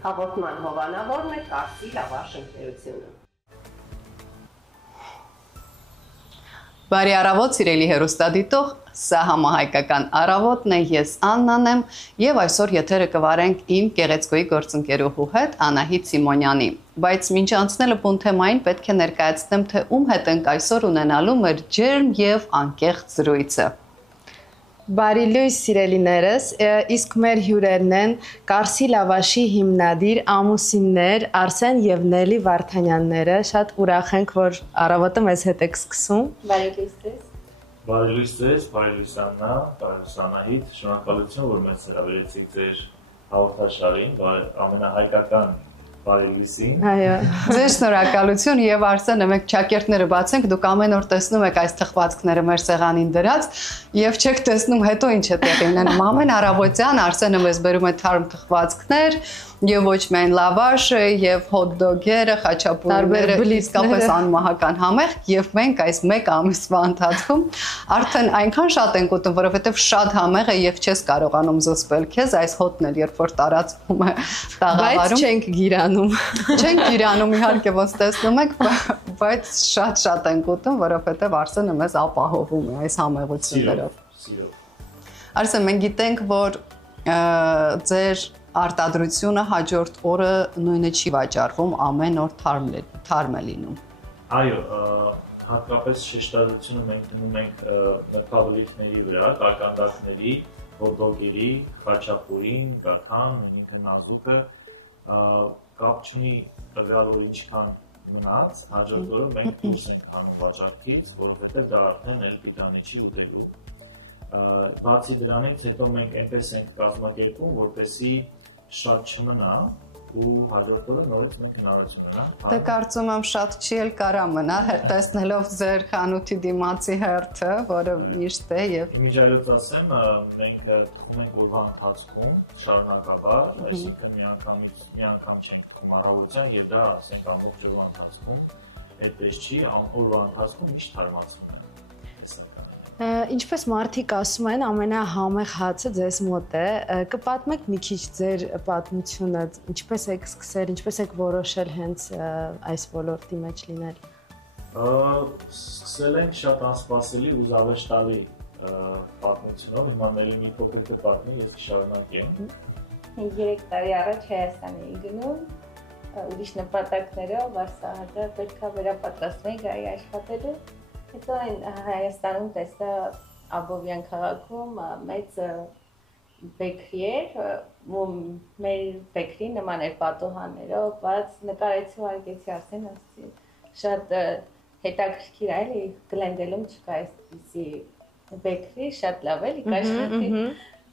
Հաղորդման հովանավորն է Կարսի լավաշ ընկերությունը։ Բարի առավոտ, սիրելի հեռուստադիտող, սա համահայկական առավոտն է, ես Աննան եմ եւ այսօր եթերը կվարենք իմ գեղեցկոյի գործընկերուհու հետ Անահիտ Սիմոնյանի։ Բայց մինչ անցնելը բուն թեմային պետք է ներկայացնեմ, թե ում հետ ենք այսօր ունենալու մեր ջերմ եւ անկեղծ զրույցը։ Բարի լույս սիրելիներս, իսկ մեր հյուրերն են Կարսի լավաշի հիմնադիր ամուսիններ Արսեն եւ Նելի Վարդանյանները, շատ ուրախ ենք, որ առավոտը մեզ հետ եք սկսում։ Բարի լույս ձեզ։ Բարի լույս ձեզ, բարի լույս Աննա, բարի լույս Անահիտ, շնորհակալություն, որ մեզ հրավիրեցիք ձեր հաղորդաշարին, ամենահայկական բարի լույսին։ Այո։ Ձեր շնորհակալություն եւ Արսենը մենք ճակերտները բացենք, դուք ամեն օր տեսնում եք այս թխվածքները մեր սեղանին դրած եւ չեք տեսնում հետո ինչ է տեղի ունենում։ Ամեն առավոտյան Արսենը մեզ բերում է թարմ թխվածքներ եւ ոչ միայն լավաշը եւ հոթ-դոգերը, խաչապուրները, իսկապես անմահական համեղ եւ մենք այս 1 ամիսվա ընթացքում արդեն այնքան շատ ենք ուտում, որովհետեւ շատ համեղ է եւ չես կարողանում զսպել քեզ այս հոթն էլ երբ որ տարածվում է տաղավարում։ Բայց չենք գիրանում։ Չենք գիրանում իհարկե ոնց տեսնում եք, բայց շատ ենք ուտում, որովհետեւ Արսենը մեզ ապահովում է այս համեղություններով։ Արսեն, մենք գիտենք, որ ձեր արտադրությունը հաջորդ օրը նույնը չի վաճառվում, ամեն օր թարմ է լինում։ Այո, հատկապես շեշտադրությունը մենք դնում ենք մրգավլիքների վրա, կարկանդակների, հոթ-դոգերի, խաչապուրին, գաթան, ինքն ազուտը, կապ չունի տվյալ օր ինչքան մնաց, հաջորդ օրը մենք դուրս ենք անում վաճառքից, որովհետև դա արդեն էլ պիտանի չի ուտելու։ Բացի դրանից հետո մենք այնպես ենք կազմակերպում, որպեսզի շատ չմնա ու հաջորդ օրը նորից մենք հնարավորություն ունենա։ Դե կարծում եմ շատ չի էլ կարա մնա, տեսնելով ձեր խանութի դիմացի հերթը, որը միշտ է եւ Իմիջայլոց ասեմ, մենք թվում ենք օրվա ընթացքում շարունակաբար, այսինքն մի անգամ չենք թվում առավոտյան եւ դա ասենք ամբողջ օրվա ընթացքում այդպես չի, օրվա ընթացքում միշտ թարմացում է։ Ինչպես մարդիկ ասում են, ամենահամեղ հացը ձեզ մոտ է, կպատմեք մի քիչ ձեր պատմությունը, ինչպես եք սկսել, ինչպես եք որոշել հենց այս ոլորտի մեջ լինել։ Սկսել ենք շատ անսպասելի ու զավեշտալի պատմությունով, հիմա Նելի մի փոքր կպատմի, ես կշարունակեմ։ 3 տարի առաջ Հայաստան էի գնում, ուրիշ նպատակներով, վարսահարդար պետք է վերապատրաստվեի գայի աշխատելու։ Հետո Հայաստանում տեսա Աբովյան քաղաքում մեծ բեկրի էր, մեր բեկրի նման էր պատուհաններով, բայց նկարեցի ու արգեցի Արսեն, ասեցի շատ հետաքրքիր է, էլի Գլենդելում չկա այսպիսի բեկրի, շատ լավ էլի կաշխատի։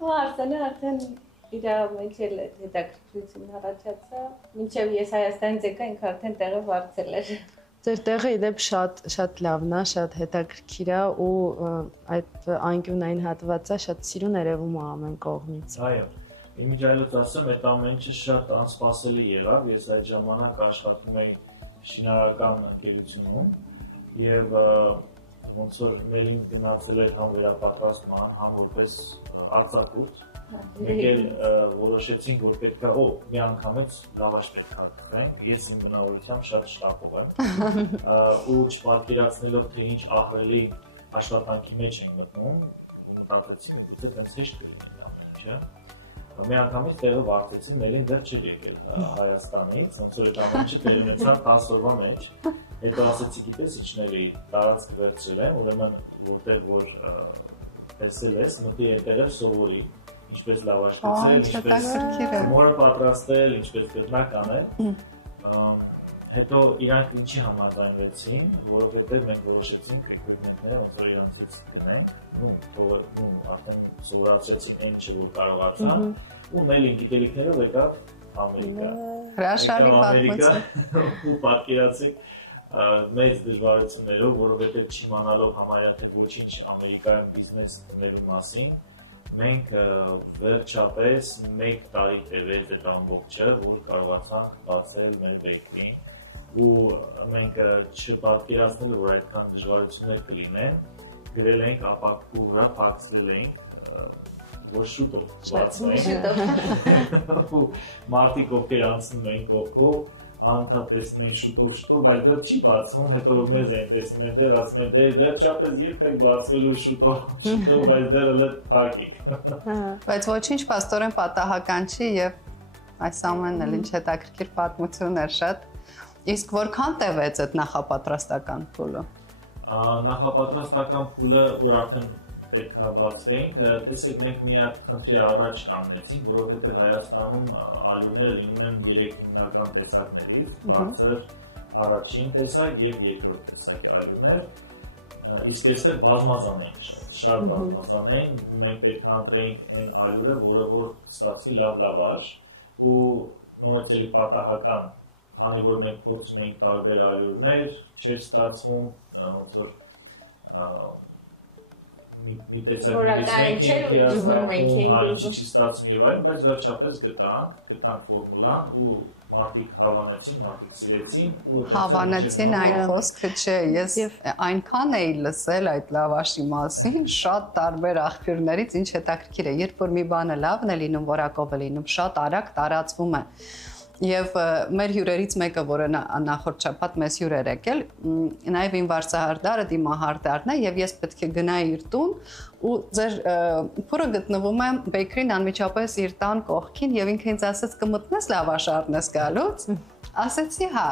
Ու Արսենը արդեն իր մեջ էլ հետաքրքրություն առաջացա, մինչև ես Հայաստանից եկա, ինքը արդեն տեղը վարձել էր։ Ձեր տեղը իդեպ շատ լավն է, շատ հետաքրքիր է ու այդ անկյունային հատվածը շատ սիրուն երևում է ամեն կողմից։ Այո, իմիջայլոց ասեմ, այդ ամեն ինչը շատ անսպասելի եղավ, ես այդ ժամանակ աշխատում էի շինարարական ընկերությունում եւ ոնց որ Նելին գնացել էր համ վերապատրաստման, համ որպես արձակուրդ, մենք էլ որոշեցինք, որ պետք է մի անգամից լավաշ պետք է գտնենք, ես իմ բնավորությամբ շատ շտապող եմ ու չպատկերացնելով, թե ինչ ահռելի աշխատանքի մեջ ենք մտնում, մտածեցի, միգուցե տենց հեշտ կլինի ամեն ինչը։ Մի անգամից տեղը վարձեցին, Նելին դեռ չէր եկել Հայաստանից, ոնց որ այդ ամեն ինչը տեղի ունեցավ 10 օրվա մեջ, հետո ասեցի, գիտես, իջնելի տարածք վերցրել եմ, ուրեմն որտեղ որ տեսել ես, մտի այնտեղ էլ սովորի, ինչպես լավաշ գցել, ինչպես մորը պատրաստել, ինչպես գտնակ անել։ Հետո իրանք ինչի համաձայնվեցին, որովհետև մենք որոշեցինք էկվիպմենտները ոնց որ իրանցից գնենք, արդեն սովորացրեցին այն չէ, որ կարողացան, ու Նելին գիտելիքներով եկավ Ամերիկա։ Հրաշալի պատմություն։ Ու պատկերացեք մեծ դժվարություններով, որովհետև չիմանալով համարյա թե ոչինչ ամերիկյան բիզնեսների մասին, մենք վերջապես 1 տարի տևեց այդ ամբողջը, որ կարողացանք բացել մեր բեկրին ու մենք չպատկերացնել, որ այդքան դժվարություններ կլինեն, գրել ենք ապակու վրա, փակցրել ենք որ շուտով բացվեն։ Ու մարդիկ ովքեր անցնում էին կողքով, անընդհատ տեսնում են շուտով, բայց դա չի բացվում, հետո որ մեզ են տեսնում են դեր, ասում են դե վերջապես երբ եք բացվելու շուտով, բայց դերը լետ տակիկ։ Բայց ոչինչ պաստորեն պատահական չի եւ այս ամենն էլ ինչ հետաքրքիր պատմություն էր շատ։ Իսկ որքան տևեց այդ նախապատրաստական փուլը։ Նախապատրաստական փուլը, որ արդեն պետք է բացվեինք, տեսեք մենք մի հատ խնդրի առաջ կանգնեցինք, որովհետև Հայաստանում ալյուները լինում են 3 հիմնական տեսակներից, բարձր առաջին տեսակ եւ երկրորդ տեսակի ալյուներ, իսկ այստեղ բազմազան են շատ բազմազան են, մենք պետք է ընտրեինք այն ալյուրը, որը որ ստացվի լավ լավաշ ու նույնիսկ էլի պատահական, քանի որ մենք փորձում էինք տարբեր ալյուրներ, չէր ստացվում, ոնց որ մի տեսակից մենք ենք հիասթափում, չի ստացվում եւ այլն, բայց վերջապես գտանք ֆորմուլան ու մարդիկ հավանեցին, մարդիկ սիրեցին ու հավանեցին այն խոսքը չէ, ես այնքան էի լսել այդ լավաշի մասին, շատ տարբեր աղբյուրներից, ինչ հետաքրքիր է, երբ որ մի բանը լավն է լինում, որակով է լինում, շատ արագ տարածվում է։ Եվ մեր հյուրերից մեկը, որը նախորդ շաբաթ մեզ հյուր էր եկել, նաև իմ վարսահարդարը դիմահարդարն է եւ ես պետք է գնայի իր տուն ու ձեր փորը գտնվում է բեյքերին անմիջապես իր տան կողքին եւ ինքը ինձ ասաց կմտնես լավաշ առնես գալուց, ասեցի հա։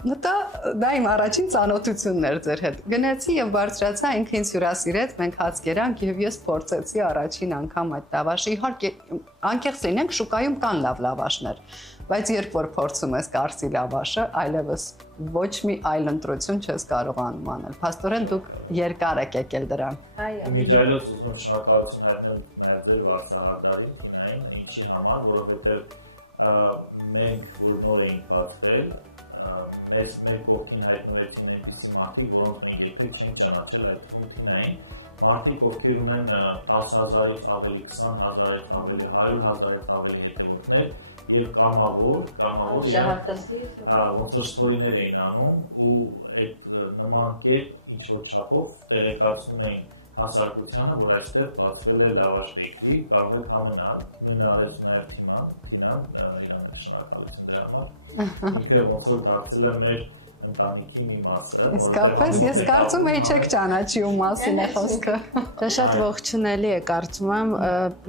Մտա դա իմ առաջին ծանոթությունն էր ձեր հետ։ Գնացի եւ բարձրացա, ինքը ինձ հյուրասիրեց, մենք հաց կերանք եւ ես փորձեցի առաջին անգամ այդ լավաշը։ Իհարկե, անկեղծ լինենք, շուկայում կան լավ լավաշներ, բայց երբ որ փորձում ես կարսի լավաշը, այլևս ոչ մի այլ ընտրություն չես կարողանում անել։ Փաստորեն դուք երկար եք եկել դրան։ Այո։ Միջայլոց ուզում շնորհակալություն հայտնել նաեւ ձեր վարսահարդարին, ինչի համար, որովհետեւ մենք որ նոր էինք բացվել, մեզ մեր կողքին հայտնվեցին այնպիսի մարդիկ, որոնք մենք երբեք չենք ճանաչել այդ կողքին, մարդիկ ովքեր ունեն 10,000-ից ավելի, 20,000-ից ավելի, 100,000-ից ավելի հետևորդներ եւ կամավոր ոնց որ ստորիներ էին անում ու այդ նման կերպ ինչ որ չափով տեղեկացնում էին հասարակությանը, որ այստեղ բացվել է լավաշ բեյքերի, կարող եք ամենալ, նույն արեց նաև Թիման, իրան շնորհակալություն դրա համար։ Ինքը ոնց որ դարձել է մեր ընտանիքի մի մասը։ Իսկապես, ես կարծում եի չեք ճանաչի ու մասին է խոսքը։ Դա շատ ողջունելի է, կարծում եմ,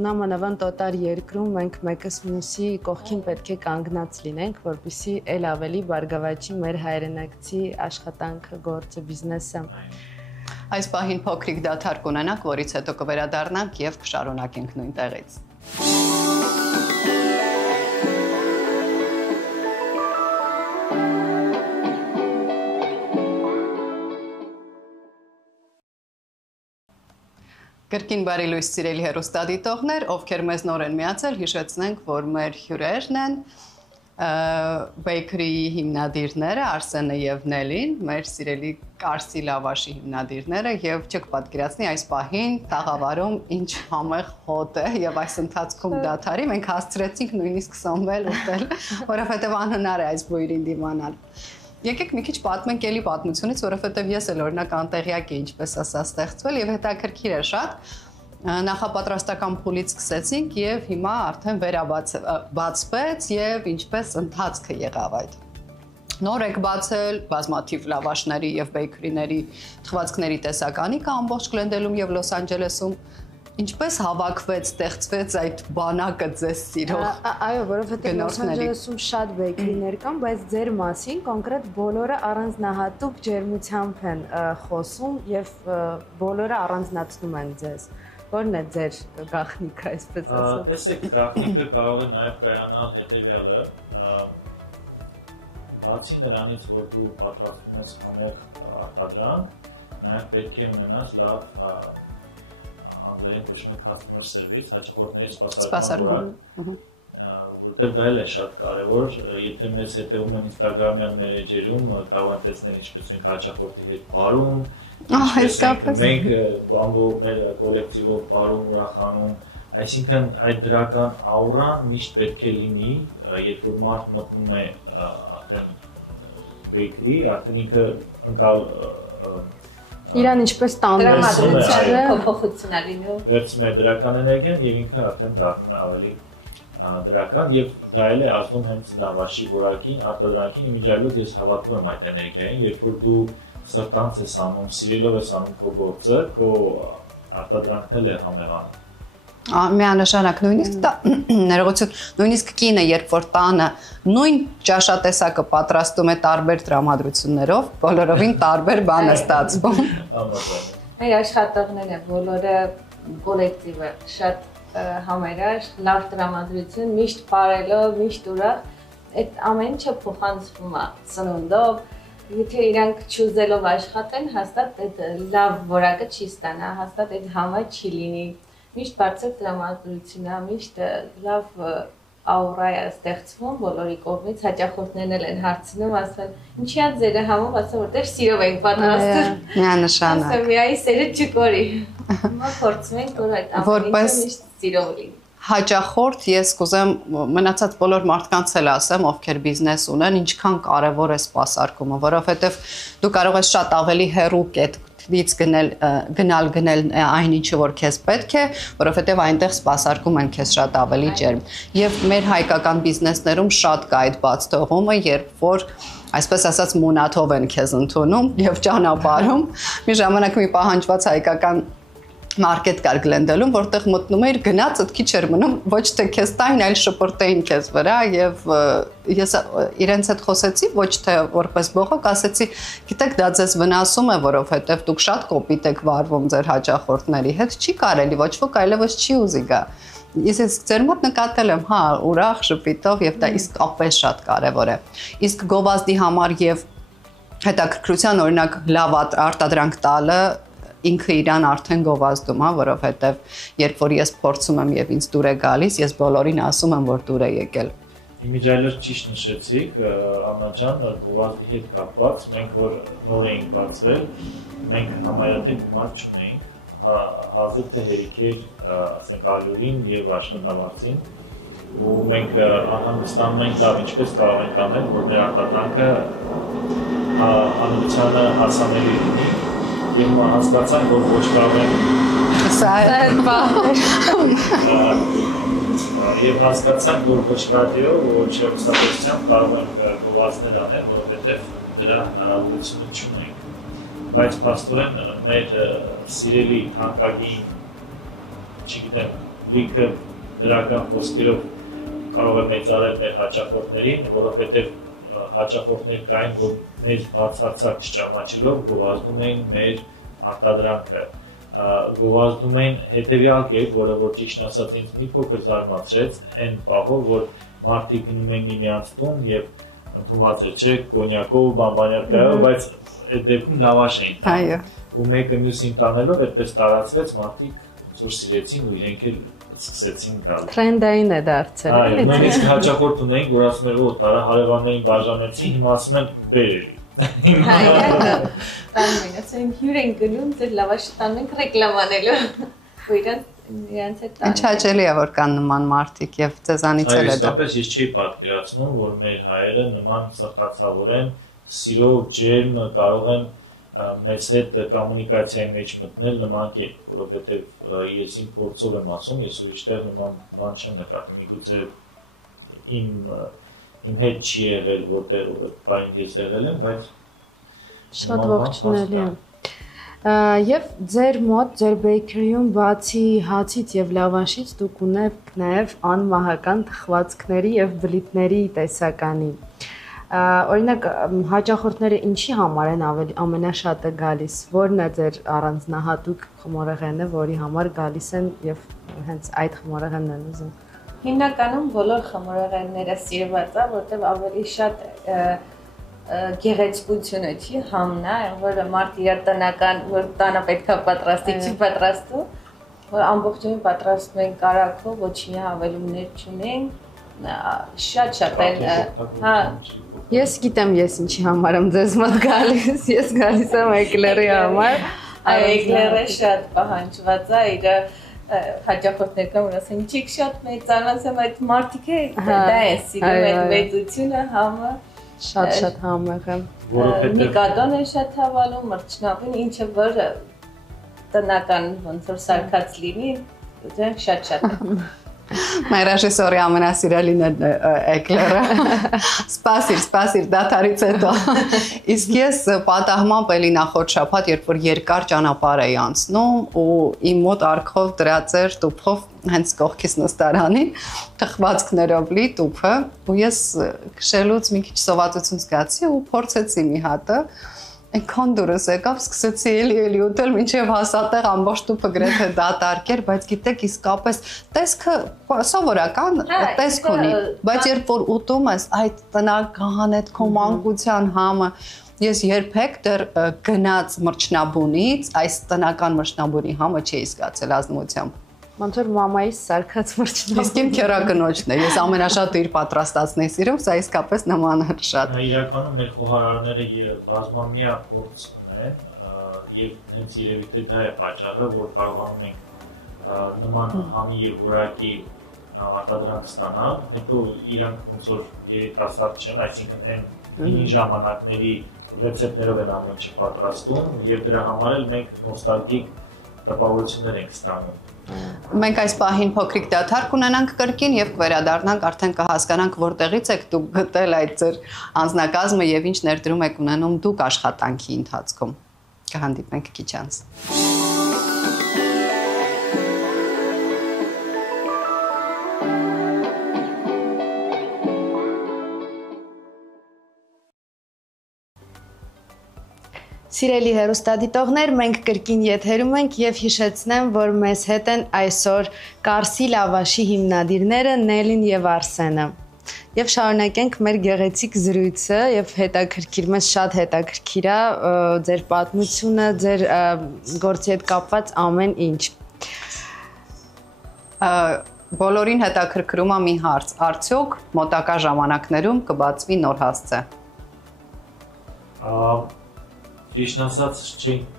նամանավան տոտար երկրում մենք մեկս մյուսի կողքին պետք է կանգնած լինենք, որպեսզի ել ավելի բարգավաճի մեր հայրենակցի աշխատանքը, գործը, բիզնեսը։ Այս պահին փոքրիկ դադար կունենանք, որից հետո կվերադառնանք եւ կշարունակենք նույն տեղից։ Կրկին բարի լույս սիրելի հեռուստադիտողներ, ովքեր մեզ նոր են միացել, հիշեցնենք, որ մեր հյուրերն են Bakery-ի հիմնադիրները Արսենը եւ Նելին, մեր սիրելի կարսի լավաշի հիմնադիրները եւ չեք պատկերացնի այս պահին տաղավարում ինչ համեղ հոտ է եւ այս ընթացքում դաթարի մենք հասցրեցինք նույնիսկ սոմվել ուտել, որովհետեւ անհնար է այս բույրին դիմանալ։ Եկեք մի քիչ պատմենք էլի պատմությունից, որովհետեւ ես էլ օրինակ անտեղյակ եմ ինչպես ասա ստեղծվել եւ հետաքրքիր է շատ։ Նախապատրաստական փուլից սկսեցինք եւ հիմա արդեն վերաբացվեց եւ ինչպես ընթացքը եղավ այդ։ Նոր եք բացել բազմաթիվ լավաշների եւ բեյքերիների թխվածքների տեսականի կա ամբողջ Գլենդելում եւ Լոս Անջելեսում։ Ինչպես հավաքվեց, ստեղծվեց այդ բանակը ձեզ սիրող։ Այո, որովհետեւ Լոս Անջելեսում շատ բեյքերիներ կան, բայց ձեր մասին կոնկրետ բոլորը առանձնահատուկ ջերմությամբ են խոսում եւ բոլորը առանձնացնում են ձեզ։ Որն է ձեր գաղտնիքը, այսպես ասած։ Տեսեք, գաղտնիքը կարող է նաև կայանալ հետևյալը։ Բացի նրանից, որ դու պատրաստում ես համեղ արտադրանք, նաև պետք է ունենաս լավ անգլերեն կոչվում է customer service, հաճախորդների սպասարկման որակ, որտեղ դա էլ է շատ կարևոր, եթե մեզ հետևում են Instagram-յան մեր էջերում, կարող են տեսնել ինչպես ենք հաճախորդի հետ բարում, մենք ամբողջ մեր կոլեկտիվով բարում ուրախանում, այսինքն այդ դրական աուրան միշտ պետք է լինի, երբ որ մարդ մտնում է արդեն բեյքերի, արդեն ինքը Իրան ինչպես տանում տրամադրության փոփոխություն ա լինում։ Վերցնում է դրական էներգիան եւ ինքը արդեն դառնում է ավելի դրական եւ դա էլ է ազդում հենց լավաշի որակին, արտադրանքին, իմիջիայլոց ես հավատում եմ այդ էներգիային, երբ որ դու սրտանց ես անում, սիրելով ես անում քո գործը, քո արտադրանքն էլ է համեղանում։ Միանշանակ նույնիսկ ներողություն, նույնիսկ կինը երբ որ տանը նույն ճաշատեսակը պատրաստում է տարբեր տրամադրություններով, բոլորովին տարբեր բան է ստացվում։ Մեր աշխատողները բոլորը կոլեկտիվը շատ համերաշ, լավ տրամադրություն, միշտ բարելով, միշտ ուրախ, այդ ամեն ինչը փոխանցվում է սնունդով, եթե իրանք չուզելով աշխատեն, հաստատ այդ լավ որակը չի ստանա, հաստատ այդ համը չի լինի, միշտ բարձր տրամադրություն է, միշտ լավ աուրա է ստեղծվում բոլորի կողմից, հաճախորդներն էլ են հարցնում, ասում, ինչի՞ է ձերը համով, ասում, որտեղ սիրով ենք պատրաստում։ Միանշանակ։ Ասում, միայն սերը չկորի։ Հիմա փորձում ենք, որ այդ ամենը միշտ սիրով լինի։ Հաճախորդ ես կուզեմ մնացած բոլոր մարդկանց էլ ասեմ, ովքեր բիզնես ունեն, ինչքան կարևոր է սպասարկումը, որովհետև դու կարող ես շատ ավելի հեռու կետից գնել այն ինչը որ քեզ պետք է, որովհետև այնտեղ սպասարկում են քեզ շատ ավելի ջերմ։ Եվ մեր հայկական բիզնեսներում շատ կա այդ բաց թողումը, երբ որ այսպես ասած մունաթով են քեզ ընդունում եւ ճանապարհում։ Մի ժամանակ մի պահանջված հայկական մարքետ կար Գլենդելում, որտեղ մտնում էիր գնացդ քիչ էր մնում, ոչ թե քեզ տային, այլ շպրտեին քեզ վրա եւ ես իրենց հետ խոսեցի, ոչ թե որպես բողոք, ասեցի, գիտեք, դա ձեզ վնասում է, որովհետեւ դուք շատ կոպիտ եք վարվում ձեր հաճախորդների հետ, չի կարելի, ոչ ոք այլևս չի ուզի գա։ Ես ձեր մոտ նկատել եմ, հա, ուրախ, շփիտով եւ դա իսկապես շատ կարեւոր է։ Իսկ գովազդի համար եւ հետաքրքրության օրինակ լավ արտադրանք տալը ինքը իրան արդեն գովազդում է, որովհետև երբ որ ես փորձում եմ եւ ինձ դուր է գալիս, ես բոլորին ասում եմ, որ դուր է եկել։ Իմիջիայլոց ճիշտ նշեցիք, Աննա ջան, գովազդի հետ կապված, մենք որ նոր էինք բացվել, մենք համարյա գումար չունեինք, հազիվ թե հերիքեր, ասենք ալյուրին եւ աշխատավարձին, ու մենք անհանգստանում ենք լավ ինչպես կարող ենք անել, որ մեր արտադրանքը հանրությանը հասանելի լինի։ Եմ հասկացանք, որ ոչ կարող ենք Սա է Եվ հասկացանք, որ ոչ ռադիո, ոչ հեռուստատեսությամբ կարող ենք գովազդներ անել, որովհետև դրա հնարավորությունը չունենք։ Բայց փաստորեն մեր սիրելի թանկագին, չգիտեմ, լիքը դրական խոսքերով կարող է մեծարել մեր հաճախորդներին, որովհետև հաճախորդներ կային, որ մեզ բացարձակ չճանաչելով գովազդում էին մեր արտադրանքը, գովազդում էին հետևյալ կերպ, որը որ ճիշտ ասած ինձ մի փոքր զարմացրեց այն պահով, որ մարդիկ գնում էին միմյանց տուն եւ ընդունված էր, չէ, կոնյակով, բամբանյարկայով, բայց այդ դեպքում լավաշ էին։ Այո։ Ու մեկը մյուսին տանելով այդպես տարածվեց, մարդիկ ծուր սիրեցին ու իրենք էլ սկսեցին գալ։ Տրենդային է դարձել։ Այո, նույնիսկ հաճախորդ ունեինք, որ ասում էր, օ, տարա հարևաններին բաժանեցի, հիմա ասում են բերերի։ Տանում ասեն հյուր են գնում, ձեր լավաշը տանում ենք ռեկլամանելու։ Ու իրանց հետ տանում։ Ինչ հաճելի է որ կան նման մարդիկ եւ ձեզանից էլ է դա։ Իսկապես ես չի պատկերացնում, որ մեր հայերը նման սրտացավոր են, սիրով, ջերմ կարող են մեզ հետ կոմունիկացիայի մեջ մտնել նման կերպ, որովհետև ես իմ փորձով եմ ասում, ես ուրիշտեղ նման բան չեմ նկատում, միգուցե իմ հետ չի եղել, որտեղ բան ես եղել եմ, բայց շատ ողջունելի է։ Եվ ձեր մոտ, ձեր բեյքերիում բացի հացից եւ լավաշից դուք ունեք նաեւ անմահական թխվածքների եւ բլիթների տեսականի։ Օրինակ հաճախորդները ինչի համար են ամենաշատը գալիս, որն է ձեր առանձնահատուկ խմորեղենը, որի համար գալիս են եւ հենց այդ խմորեղենն են ուզում։ Հիմնականում բոլոր խմորեղենները սիրված է, որտեղ ավելի շատ գեղեցկությունը չի համնա, որ մարդ իր տնական, որ տանը պետքա պատրաստի, չի պատրաստում, որ ամբողջովին պատրաստում են կարագով, ոչինչ հավելումներ չունենք, շատ են, հա։ Ես գիտեմ ես ինչի համար եմ ձեզ մոտ գալիս, ես գալիս եմ էկլերի համար։ Այո, էկլերը շատ պահանջված է, իր հաճախորդներ կան, որ ասեն, ինչիք շատ մեծան, ասեմ այդ մարդիկ է, դա է սիրում այդ մեծությունը, համը, Շատ համեղ է։ Միկադոն է շատ հավալում, մրջնաբին, ինչը որ տնական ոնց որ սարքած լինի, դրանք շատ է։ Մեր ռեժիսորի ամենասիրելին է էկլերը։ Սպասիր, դաթարից հետո։ Իսկ ես պատահմամբ էլի նախորդ շաբաթ, երբ որ երկար ճանապարհ էի անցնում ու իմ մոտ արքով դրած էր տուփով հենց կողքից նստարանին, թխվածքներով լի տուփը, ու ես քշելուց մի քիչ սովածություն զգացի ու փորձեցի մի հատը։ Այնքան դուրս եկավ, սկսեցի էլի ուտել, մինչև հասատեղ ամբողջ տուփը գրեթե դատարկ էր, բայց գիտեք, իսկապես տեսքը սովորական տեսք ունի, բայց երբ որ ուտում ես այդ տնական այդ քո մանկության համը, ես երբեք դեռ գնաց մրջնաբունից այս տնական մրջնաբունի համը չի զգացել ազնվությամբ։ Ոնց որ մամայիս սարքած մրջնաբուն։ Իսկ իմ քերակնոջն է, ես ամենաշատը իր պատրաստածն եմ սիրում, սա իսկապես նման է շատ։ Իրականում մեր խոհարարները բազմամյա փորձ ունեն եւ հենց երևի թե դա է պատճառը, որ կարողանում ենք նման համի եւ որակի արտադրանք ստանալ, հետո իրանք ոնց որ երիտասարդ չեն, այսինքն այն ժամանակների ռեցեպտներով են ամեն ինչ պատրաստում եւ դրա համար էլ մենք նոստալգիկ տպավորություններ ենք ստանում։ Մենք այս պահին փոքրիկ դադար կունենանք կրկին եւ կվերադառնանք, արդեն կհասկանանք որտեղից եք դուք գտել այդ ձեր անձնակազմը եւ ինչ ներդրում եք ունենում դուք աշխատանքի ընթացքում։ Կհանդիպենք քիչ անց։ Սիրելի հեռուստադիտողներ, մենք կրկին եթերում ենք եւ հիշեցնեմ, որ մեզ հետ են այսօր Կարսի լավաշի հիմնադիրները Նելին եւ Արսենը։ Եվ շարունակենք մեր գեղեցիկ զրույցը եւ հետաքրքիր, մեզ շատ հետաքրքիր է ձեր պատմությունը, ձեր գործի հետ կապված ամեն ինչ։ Բոլորին հետաքրքրում է մի հարց, արդյոք մոտակա ժամանակներում կբացվի նոր հասցե։ Ճիշտն ասած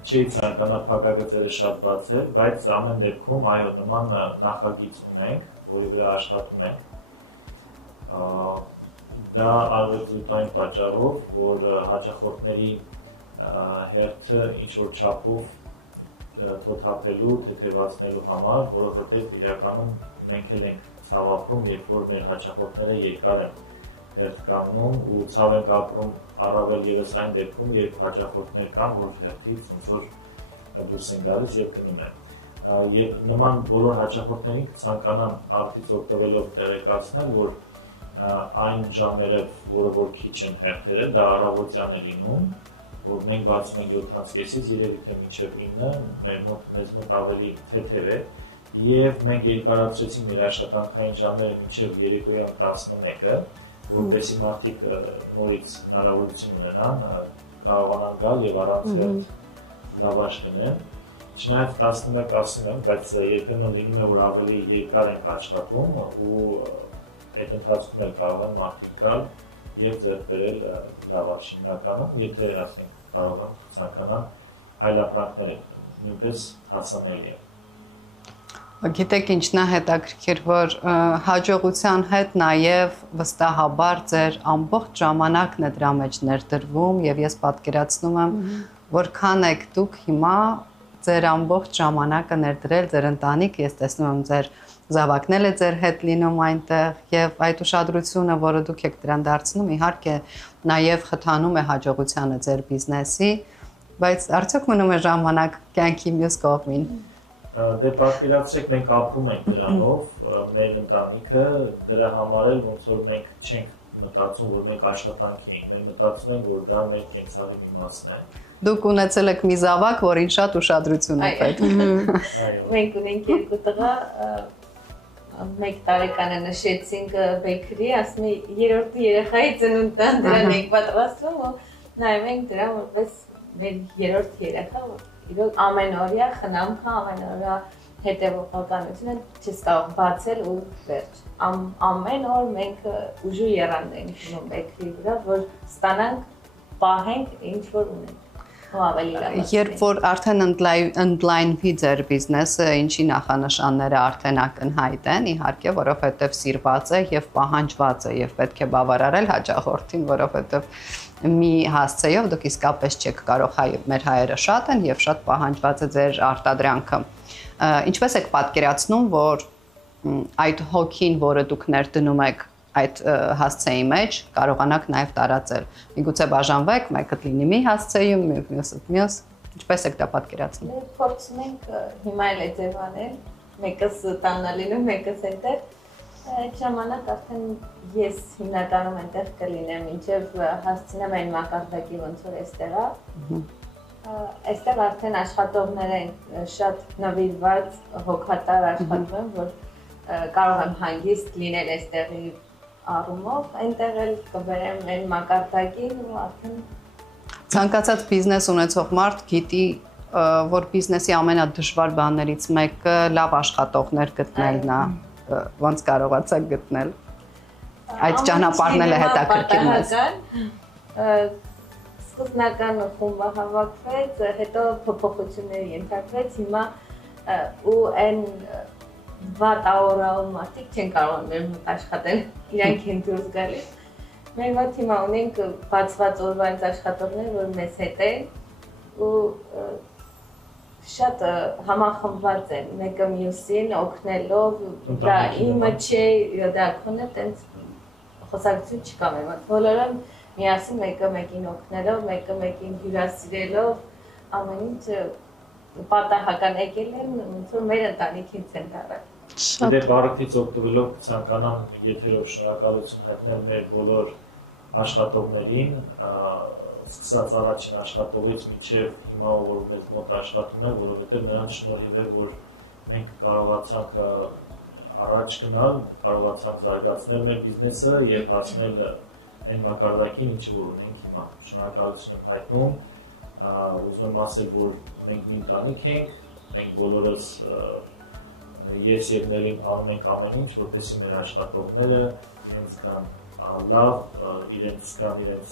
չի ցանկանա փակագծերը շատ բացել, բայց ամեն դեպքում այո նման նախագիծ ունենք, որի վրա աշխատում ենք։ Դա արվեստային պատճառով, որ հաճախորդների հերթը ինչ-որ չափով թոթափելու, թեթևացնելու համար, որովհետև իրականում մենք էլ ենք ցավապում, երբ որ մեր հաճախորդները երկար են հերթ կանգնում ու ցավ ենք ապրում առավել ևս այն դեպքում, երբ հաճախորդներ կան, որ հերթից ոնց-որ դուրս են գալիս եւ գնում են։ Եվ նման բոլոր հաճախորդներին կցանկանան արդից օգտվելով տեղեկացնել, որ այն ժամերը, որը որ քիչ են հերթերը, դա առավոտյան է լինում, որ մենք բացում ենք 7:30-ից, երևի թե մինչև 9, մեզ մոտ ավելի թեթև է, եւ մենք երկարացրեցինք մեր աշխատանքային ժամերը մինչև երեկոյան 11-ը, որպեսզի մարդիկ նորից հնարավորություն ունենան կարողանան գալ եւ առանց լավաշ գնեն։ Չնայած 11 ասում եմ, բայց երբեմն լինում է, որ ավելի երկար ենք աշխատում ու այդ ընթացքում էլ կարող են մարդիկ գալ եւ ձեռք բերել լավաշ հիմնականում, եթե ասենք կարողան ցանկանան հայլապրանքներ նույնպես հասանելի է։ Գիտեք ինչն է հետաքրքիր, որ հաջողության հետ նաև վստահաբար ձեր ամբողջ ժամանակն է դրա մեջ ներդրվում եւ ես պատկերացնում եմ, որքան եք դուք հիմա ձեր ամբողջ ժամանակը ներդրել ձեր ընտանիք, ես տեսնում եմ ձեր զավակն է ձեր հետ լինում այնտեղ եւ այդ ուշադրությունը, որը դուք եք դրան դարձնում, իհարկե նաև խթանում է հաջողությանը ձեր բիզնեսի, բայց արդյոք մնում է ժամանակ կյանքի մյուս կողմին։ Դե պատկերացրեք մենք ապրում ենք դրանով, մեր ընտանիքը, դրա համար էլ ոնց որ մենք չենք մտածում, որ մենք աշխատանքի ենք, մենք մտածում ենք, որ դա մեր կենցաղի մի մասն է։ Դուք ունեցել եք մի զավակ, որին շատ ուշադրություն է պետք։ Մենք ունենք երկու տղա, 1 տարեկանը նշեցինք բեքրի, ասում եմ երրորդի երեխայի ծնունդան դրան ենք պատրաստում ու նայում ենք դրան որպես մեր երրորդ երեխա, իրոք ամեն օրյա խնամքը, ամեն օրյա հետևողականությունը չես կարող բացել ու վերջ։ Ամեն օր մենք ուժու եռանդ ենք ունում բեքրի վրա, որ ստանանք, պահենք ինչ որ ունենք։ ու ավելի լավ։ Երբ որ արդեն ընդլայնվի ձեր բիզնեսը, ինչի նախանշանները արդեն ակնհայտ են, իհարկե, որովհետև սիրված է եւ պահանջված է եւ պետք է բավարարել հաճախորդին, որովհետև մի հասցեով դուք իսկապես չեք կարող մեր հայերը շատ են եւ շատ պահանջված է ձեր արտադրանքը։ Ինչպես եք պատկերացնում, որ այդ հոգին, որը դուք ներդնում եք այդ հասցեի մեջ, կարողանաք նաև տարածել։ Միգուցե բաժանվեք, մեկը լինի մի հասցեում, մյուսը, ինչպես եք դա պատկերացնում։ Մենք փորձում ենք հիմա էլ ձևանել, մեկս տաննա լինում, մեկս այնտեղ։ Այդ ժամանակ արդեն ես հիմնականում այնտեղ կլինեմ, ինչև հասցնեմ այն մակարդակի ոնց որ այստեղ է։ Այստեղ արդեն աշխատողներ են շատ նվիրված, հոգատար աշխատում են, որ կարող եմ հանգիստ լինել այստեղի առումով, այնտեղ էլ կբերեմ այն մակարդակին ու արդեն ցանկացած բիզնես ունեցող մարդ գիտի, որ բիզնեսի ամենադժվար բաներից մեկը լավ աշխատողներ գտնելն է, ոնց կարողացաք գտնել։ Այդ ճանապարհն էլ է հետաքրքիր մեզ։ Սկզբնական խումբը հավաքվեց, հետո փոփոխությունների ենթարկվեց, հիմա ու այն վատ աուրալ մարդիկ չեն կարող մեր մոտ աշխատել, իրանք են դուրս գալիս։ Մեր մոտ հիմա ունենք բացված օրվանից աշխատողներ, որ մեզ հետ են ու շատ համախմբված են, մեկը մյուսին օգնելով, դա իմը չէ, դա քոնը տենց խոսակցություն չկա մեր մոտ, բոլորը միասին մեկը մեկին օգնելով, մեկը մեկին հյուրասիրելով, ամեն ինչ պատահական եկել են, ոնց որ մեր ընտանիքից են դառել։ Դե բարքից օգտվելով ցանկանամ եթերով շնորհակալություն հայտնել մեր բոլոր աշխատողներին, սկսած առաջին աշխատողից մինչև հիմա որ մեզ մոտ աշխատում են, որովհետև նրանց շնորհիվ է, որ մենք կարողացանք առաջ գնալ, կարողացանք զարգացնել մեր բիզնեսը եւ հասնել այն մակարդակին, ինչը որ ունենք հիմա։ Շնորհակալություն եմ հայտնում, ուզում եմ ասել, որ մենք մի ընտանիք ենք, մենք բոլորս ես եւ Նելին անում ենք ամեն ինչ, որպեսզի մեր աշխատողները իրենց կան լավ, իրենց կան իրենց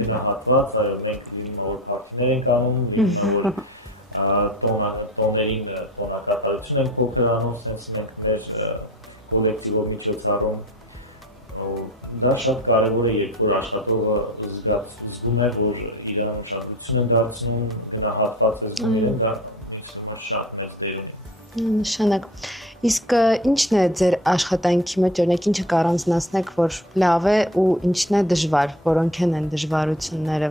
գնահատված, այո, մենք նոր պարտիներ ենք անում, նոր տոներին տոնակատարություն ենք փոքր անում, sense մենք մեր կոլեկտիվով միջոցառում դա շատ կարևոր է, երբ որ աշխատողը զգում է, որ իրան ուշադրություն են դարձնում, գնահատված է զգում, դա շատ մեծ դեր ունի։ Նշանակ։ Իսկ ի՞նչն է ձեր աշխատանքի մեջ, օրինակ ինչը կառանձնացնեք, որ լավ է ու ինչն է դժվար, որոնք են դժվարությունները,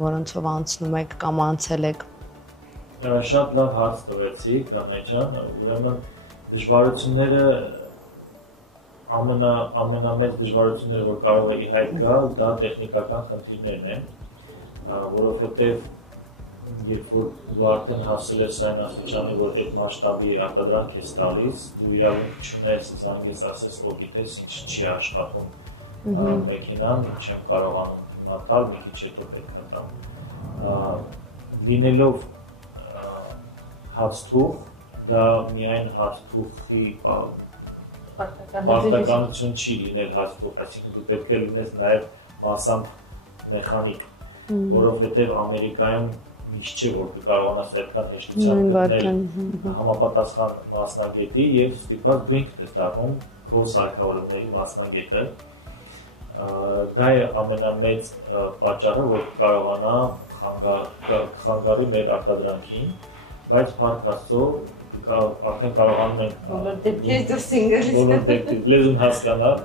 որոնցով անցնում եք կամ անցել եք։ Շատ լավ հարց տվեցիք, Գանե ջան, ուրեմն դժվարությունները ամենամեծ դժվարությունները, որ կարող է ի հայտ գալ, դա տեխնիկական խնդիրներն են, որովհետև երբ որ դու արդեն հասել ես այն աստիճանի, որ այդ մասշտաբի արտադրանք ես տալիս, դու իրավունք չունես զանգես ասես, որ գիտես ինչ չի աշխատում մեքենան, ինչ եմ կարողանում հիմա տալ, մի քիչ հետո պետք է տամ։ Լինելով հացթուղ, դա միայն հացթուղի պարտականություն չի լինել հացթուղ, այսինքն դու պետք է լինես նաև մասամբ մեխանիկ, որովհետև Ամերիկայում միշտ չէ, որ դու կարողանաս այդքան հեշտությամբ գտնել համապատասխան մասնագետի եւ ստիպված դու ինքդ ես դառնում քո սարքավորումների մասնագետը։ Դա է ամենամեծ պատճառը, որ կարողանա խանգարի մեր արտադրանքին, բայց փառք Աստծո արդեն կարողանում ենք բոլոր դեպքերից դուրս են գալիս։ Բոլոր դեպքերից լեզուն հասկանալ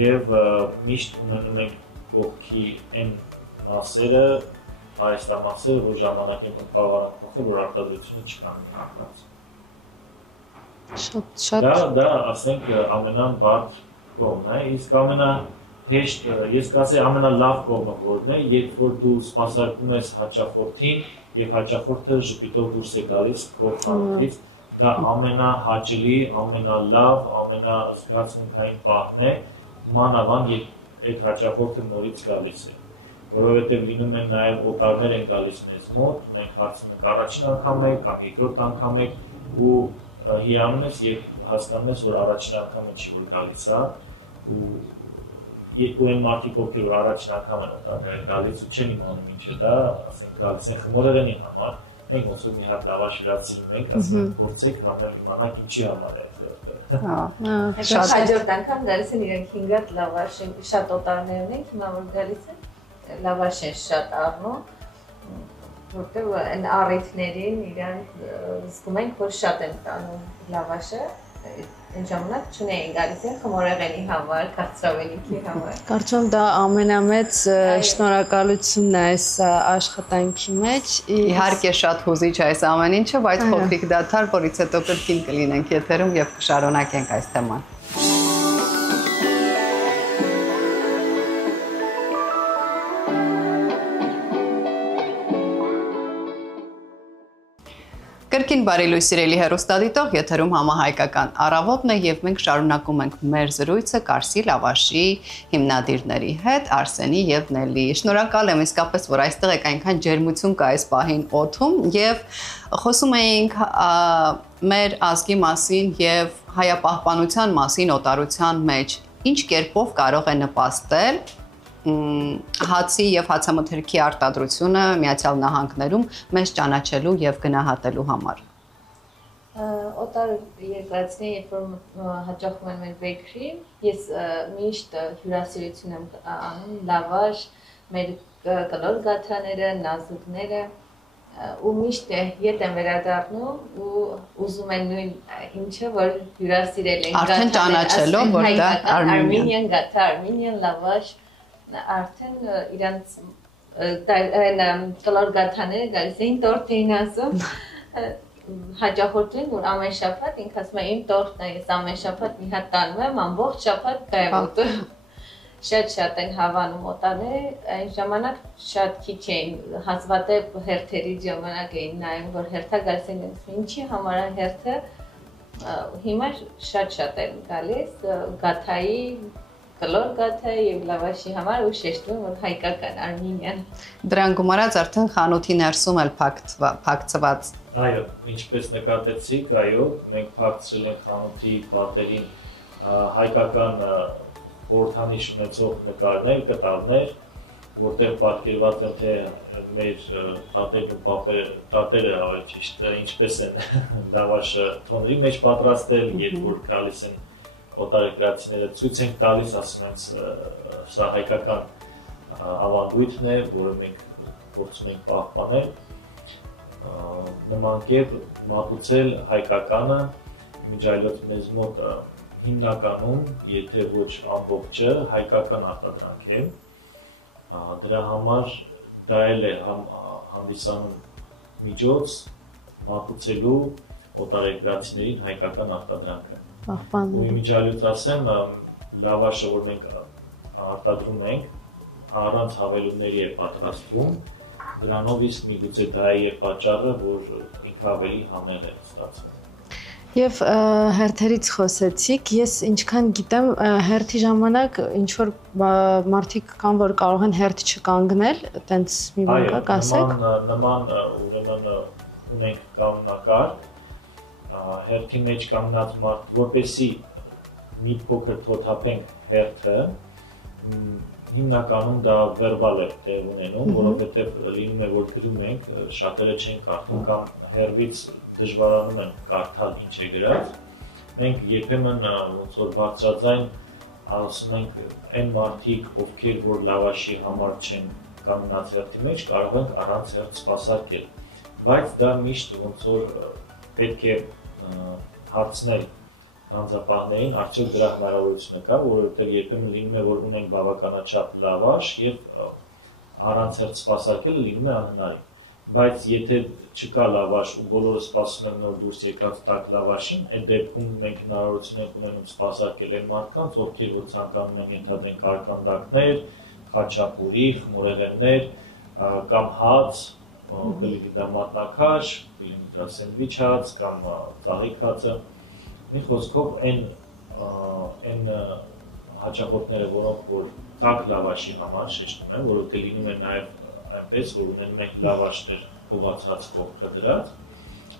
եւ միշտ ունենում ենք կողքի այն մասերը Հայաստամասը, որ ժամանակին կարողանանք փոխել, որ արտադրությունը չկանգնի։ Շատ դա ասենք ամենաբարդ կողմն է, իսկ ամենահեշտ, ես կասեի ամենալավ կողմը որն է, երբ որ դու սպասարկում ես հաճախորդին եւ հաճախորդը ժպիտով դուրս է գալիս քո խանութից, դա ամենահաճելի, ամենալավ, ամենազգացմունքային պահն է, մանավանդ երբ այդ հաճախորդը նորից գալիս է։ Որովհետև լինում են նաև օտարներ են գալիս մեզ մոտ, մենք հարցնում ենք առաջին անգամ եք կամ երկրորդ անգամ եք ու հիանում ես եւ հասկանում ես, որ առաջին անգամը չի որ գալիս է ու երկու են մարդիկ ովքեր առաջին անգամ են օտար գալիս ու չեն իմանում ինչ է դա, ասենք գալիս են խմորեղենի համար, մենք ոնց որ մի հատ լավաշ հյուրացնում ենք, ասենք գործեք, նանել իմանանք ինչի համար է այդտեղ։ Շատ հաջորդ անգամ գալիս են իրենք 5 հատ լավաշ են, շատ օտարներն են, հիմա որ գալիս են լավաշ են շատ առնում, որտեղ այն առիթներին իրանք զգում ենք, որ շատ են տանում լավաշը, այն ժամանակ չունեին գալիս են խմորեղենի համար, քաղցրավենիքի համար։ Կարծում դա ամենամեծ շնորհակալությունն է այս աշխատանքի մեջ։ Իհարկե շատ հուզիչ է այս ամեն ինչը, բայց փոքրիկ դադար, որից հետո կրկին կլինենք եթերում եւ կշարունակենք այս թեման։ Կրկին բարի լույս սիրելի հեռուստադիտող, եթերում համահայկական առավոտն է եւ մենք շարունակում ենք մեր զրույցը Կարսի լավաշի հիմնադիրների հետ, Արսենի եւ Նելի։ Շնորհակալ եմ իսկապես, որ այստեղ եք, այնքան ջերմություն կա այս պահին օդում եւ խոսում էինք մեր ազգի մասին եւ հայապահպանության մասին օտարության մեջ։ Ինչ կերպով կարող է նպաստել հացի եւ հացամթերքի արտադրությունը Միացյալ Նահանգներում մեզ ճանաչելու եւ գնահատելու համար։ Օտար երկրացիները, երբ որ հաճախում են մեր բեքրի, ես միշտ հյուրասիրություն եմ անում լավաշ, մեր կլոր գաթաները, նազուկները ու միշտ ետ եմ վերադառնում ու ուզում են նույն ինչը, որ հյուրասիրել են արդեն ճանաչելով, որ դա Armenian գաթա, Armenian լավաշ արդեն իրանց կլոր գաթաները գալիս էին տորտ էին ասում հաճախորդին, որ ամեն շաբաթ ինք ասում է իմ տորտն է, ես ամեն շաբաթ մի հատ տանում եմ, ամբողջ շաբաթ դա եմ ուտում։ Շատ են հավանում օտարները, այն ժամանակ շատ քիչ էին, հազվադեպ հերթերի ժամանակ էին նայում, որ հերթա գալիս են, ինչի համար է հերթը, հիմա շատ են գալիս գաթայի, կլոր գաթայի եւ լավաշի համար ու շեշտում որ հայկական Armenian։ Դրան գումարած արդեն խանութի ներսում էլ փակցված։ Այո, ինչպես նկատեցիք, այո, մենք փակցրել ենք խանութի պատերին հայկական խորհրդանիշ ունեցող նկարներ, կտավներ, որտեղ պատկերված են թե մեր տատերը ավելի ճիշտ ինչպես են լավաշը թոնրի մեջ պատրաստել, երբ որ գալիս են օտարերկրացիները ցույց ենք տալիս, ասում են սա հայկական ավանդույթն է, որը մենք փորձում ենք պահպանել, նման կերպ մատուցել հայկականը, միջայլոց մեզ մոտ հիմնականում, եթե ոչ ամբողջը, հայկական արտադրանք է, դրա համար դա էլ է հանդիսանում միջոց մատուցելու օտարերկրացիներին հայկական արտադրանքը։ Ու միջալյուց ասեմ, լավաշը, որ մենք արտադրում ենք, առանց հավելումների է պատրաստվում, դրանով իսկ միգուցե դա է պատճառը, որ ինքը ավելի համեղ է ստացվում։ Եվ հերթերից խոսեցիք, ես ինչքան գիտեմ, հերթի ժամանակ ինչ-որ մարդիկ կան, որ կարող են հերթ չկանգնել, տենց մի բան կա, կասեք։ Նման ուրեմն ունենք կանոնակարգ, հերթի մեջ կանգնած մարդ, որպեսզի մի փոքր թոթափենք հերթը, հիմնականում դա վերբալ է տեղ ունենում, որովհետև լինում է, որ գրում ենք, շատերը չեն կարդում կամ հեռվից դժվարանում են կարդալ ինչ է գրած, մենք երբեմն ոնց որ բարձրաձայն ասում ենք այն մարդիկ, ովքեր որ լավաշի համար չեն կանգնած հերթի մեջ, կարող ենք առանց հերթ սպասարկել, բայց դա միշտ ոնց որ պետք է հարցնել հանձնապահներին, արդյոք դրա հնարավորությունը կա, որովհետև երբեմն լինում է, որ ունենք բավականաչափ լավաշ եւ առանց հերթ սպասարկելը լինում է անհնարին։ Բայց եթե չկա լավաշ ու բոլորը սպասում են նոր դուրս եկած տաք լավաշին, այդ դեպքում մենք հնարավորություն ենք ունենում սպասարկել այն մարդկանց, ովքեր որ ցանկանում են ենթադրենք կարկանդակներ, խաչապուրի, խմորեղեններ կամ հաց, կլինի դա մատնակաշ, կլինի դա սենդվիչ հաց կամ ծաղիկ հացը։ Մի խոսքով այն հաճախորդները, որոնք որ տաք լավաշի համար շեշտում են, որը կլինում է նաև այնպես, որ ունենում ենք լավաշներ հողացած կողքը դրած,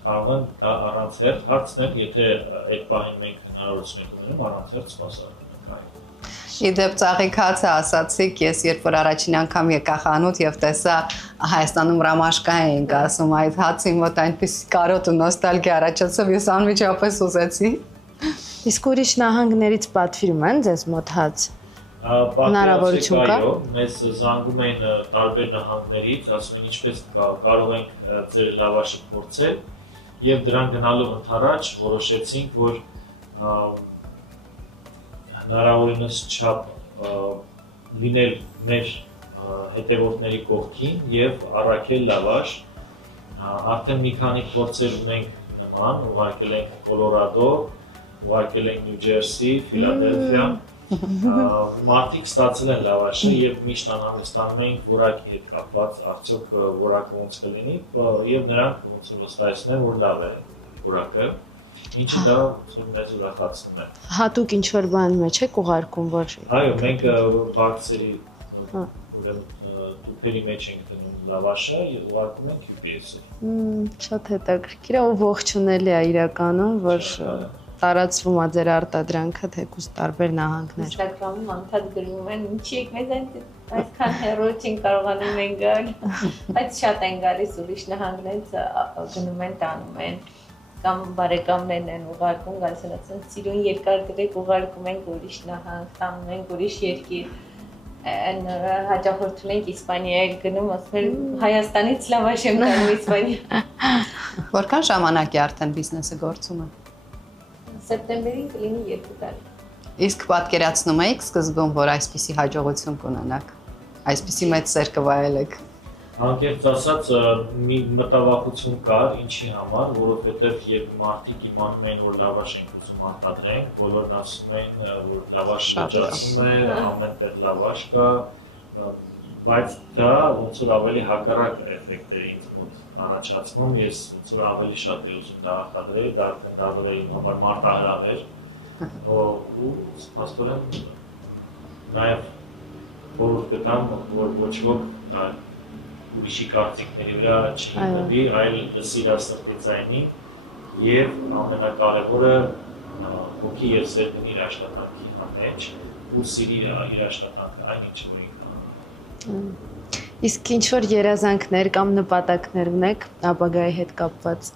կարող են դա առանց հերթ հարցնել, եթե այդ պահին մենք հնարավորություն ենք ունենում առանց հերթ սպասարկել։ Իդեպ ծաղիկացը ասացիք, ես երբ որ առաջին անգամ եկա խանութ եւ տեսա Հայաստանում ռամաշկա էինք ասում, այդ հացի մոտ այնպես կարոտ ու նոստալգիա առաջացավ, ես անմիջապես ուզեցի։ Իսկ ուրիշ նահանգներից պատվիրում են ձեզ մոտ հաց։ Հնարավորություն կա։ Մեզ զանգում են տարբեր նահանգներից, ասում են ինչպես կարող ենք ձեր լավաշը փորձել եւ դրան գնալով ընդառաջ որոշեցինք, որ հնարավորինս չափ լինել մեր հետևորդների կողքին եւ առաքել լավաշ։ Արդեն մի քանի փորձեր ունենք նման, ուղարկել ենք Կոլորադո, ուղարկել ենք Նյու Ջերսի, Ֆիլադելֆիա։ Մարդիկ ստացել են լավաշը եւ միշտ անհանգստանում էին որակի հետ կապված, արդյոք որակը ոնց կլինի, եւ նրանք ոնց վստահեցնում են, որ լավ է որակը, ինչը դա մեզ ուրախացնում է։ Հատուկ ինչ որ բան մեջ եք ուղարկում, որ Այո, մենք բաքսերի տուփերի մեջ ենք դնում լավաշը եւ ուղարկում ենք UPS-ը։ Շատ հետաքրքիր է ու ողջունելի է իրականում, որ տարածվում է ձեր արտադրանքը թեկուզ տարբեր նահանգներ։ Instagram-ում անդադ գրում են, ինչի եք մեզ այսքան հեռու չեն կարողանում են գալ, բայց շատ են գալիս ուրիշ նահանգներից գնում են տանում են, կամ բարեկամներն են ուղարկում, գալիս են ասում սիրուն երկար դրեք ուղարկում ենք ուրիշ նահանգ, տանում ենք ուրիշ երկիր, հաճախորդում ենք Իսպանիա գնում, ասում են Հայաստանից լավաշ եմ տանում Իսպանիա։ Որքան ժամանակ է արդեն բիզնեսը գործում է։ Սեպտեմբերին կլինի 2 տարի։ Իսկ պատկերացնում եք սկզբում, որ այսպիսի հաջողություն կունենաք, այսպիսի մեծ սեր կվայելեք։ Անկեղծ ասած, մի մտավախություն կար, ինչի համար, որովհետև երբ մարդիկ իմանում էին, որ լավաշ ենք ուզում արտադրենք, բոլորն ասում էին, որ լավաշը ջացում է, ամեն տեղ լավաշ կա, բայց դա ոնց որ ավելի հակառակ էֆեկտ է ինձ մոտ առաջացնում, ես ոնց որ ավելի շատ եմ ուզում դա արտադրել, դա դառնում է իմ համար մարտահրավ էր, ու փաստորեն նաև բոլոր գտամ, որ ոչ ոք ուրիշի կարծիքների վրա չի, այլ լսի իր սրտի ձայնի եւ ամենակարևորը հոգի եւ սեր դնի իր աշխատանքի մեջ ու սիրի իր աշխատանքը, այն ինչ որ ինքն։ Իսկ ինչ որ երազանքներ կամ նպատակներ ունեք ապագայի հետ կապված։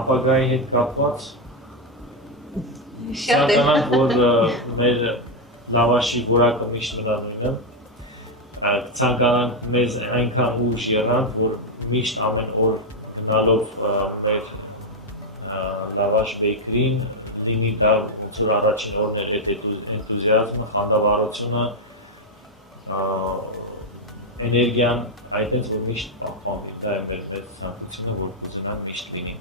Ապագայի հետ կապված ցանկանանք, որ մեր լավաշի որակը միշտ մնա նույնը, ցանկանանք մեզ այնքան ուժ եռանք, որ միշտ ամեն օր գնալով մեր լավաշ բեյքերին լինի դա ոնց որ առաջին օրն էր այդ էնտուզիազմը, խանդավառությունը, էներգիան, այդպես որ միշտ պահպանվի, դա է մեր մեծ ցանկությունը, որ կուզենանք միշտ լինի։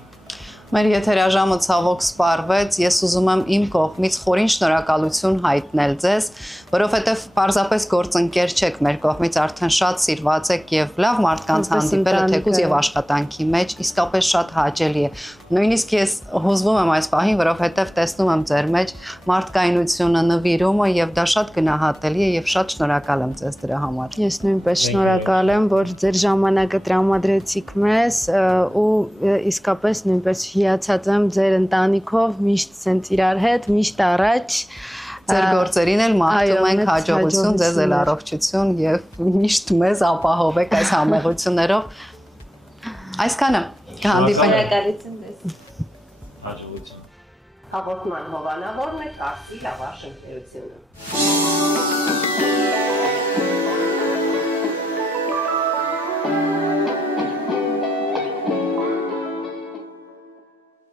Մեր եթերաժամը ցավոք սպառվեց, ես ուզում եմ իմ կողմից խորին շնորհակալություն հայտնել ձեզ, որովհետև պարզապես գործընկեր չեք, մեր կողմից արդեն շատ սիրված եք եւ լավ մարդկանց հանդիպելը թեկուզ եւ աշխատանքի մեջ իսկապես շատ հաճելի է։ Նույնիսկ ես հուզվում եմ այս պահին, որովհետև տեսնում եմ ձեր մեջ մարդկայնությունը, նվիրումը եւ դա շատ գնահատելի է եւ շատ շնորհակալ եմ ձեզ դրա համար։ Ես նույնպես շնորհակալ եմ, որ ձեր ժամանակը տրամադրեցիք մեզ ու իսկապես նույնպես հիացած եմ ձեր ընտանիքով, միշտ սենց իրար հետ, միշտ առաջ Ձեր գործերին էլ մաղթում ենք հաջողություն, ձեզ էլ առողջություն եւ միշտ մեզ ապահովեք այս համեղություններով։ Այսքանը կհանդիպենք։ Շնորհակալություն ձեզ։ Հաջողություն։ Հաղորդման հովանավորն է Կարսի լավաշ ընկերությունը։